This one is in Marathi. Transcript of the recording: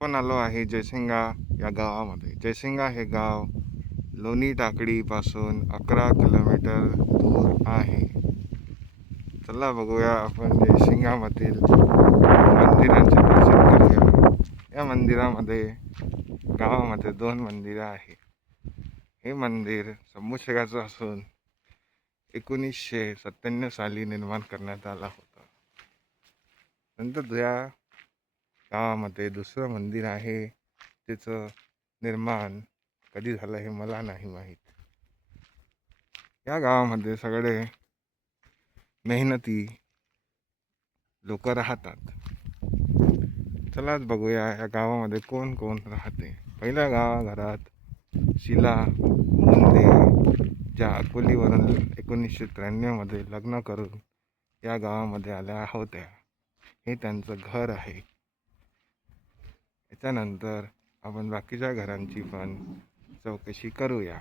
आपण आलो आहे जयसिंगा या गावामध्ये. जयसिंगा हे गाव लोणी टाकडी पासून 11 किलोमीटर दूर आहे. चला बघूया आपण जयसिंगामधील मंदिरांचे दर्शन करूया. या मंदिरामध्ये गावामध्ये 2 मंदिरं आहे. हे मंदिर संबुशेगाचं असून 1997 साली निर्माण करण्यात आला होता. नंतर या गावामध्ये दुसरं मंदिर आहे. त्याचं निर्माण कधी झालं हे मला नाही माहीत. या गावामध्ये सगळे मेहनती लोक राहतात. चलाच बघूया या गावामध्ये कोण कोण राहते. पहिल्या घरात शिला मुंदे, ज्या अकोलीवरून 1993 मध्ये लग्न करून या गावामध्ये आल्या होत्या. हे त्यांचं घर आहे. याच्यानंतर आपण बाकीच्या घरांची पण चौकशी करूया.